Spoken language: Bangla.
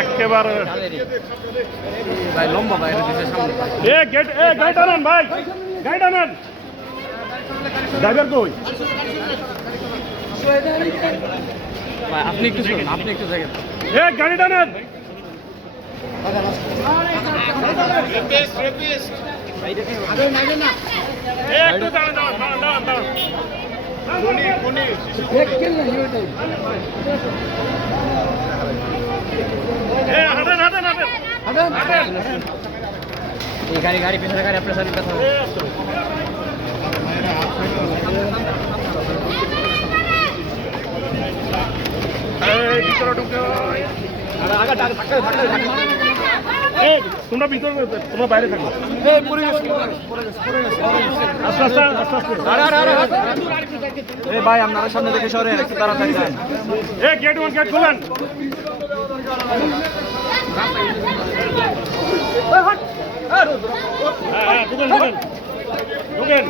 একেবারে ভাই লম্বা ভাই এটা সামনে গাইড আনেন ভাই, গাইড আনেন। ড্রাইভার কই? ভাই আপনি একটু শুনুন, আপনি একটু দেখেন। গাড়ি টানেন। একটু দাঁড়ান, দাঁড়ান, দাঁড়ান। হাঁটেন, হাঁটেন, হাঁটেন। এই গাড়ি পিছনে গাড়ি আপনার সাথে কথা হবে। ভিতরে ঢুকে তোমরা ভিতরে, তোমরা বাইরে থাকো। আস্তে আস্তে আস্তে আস্তে। ভাই আপনারা সামনে থেকে সরে একটু তাড়াতাড়ি যান। গেট 1 গেট খুলেন। ঢুকেন ঢুকেন ঢুকেন।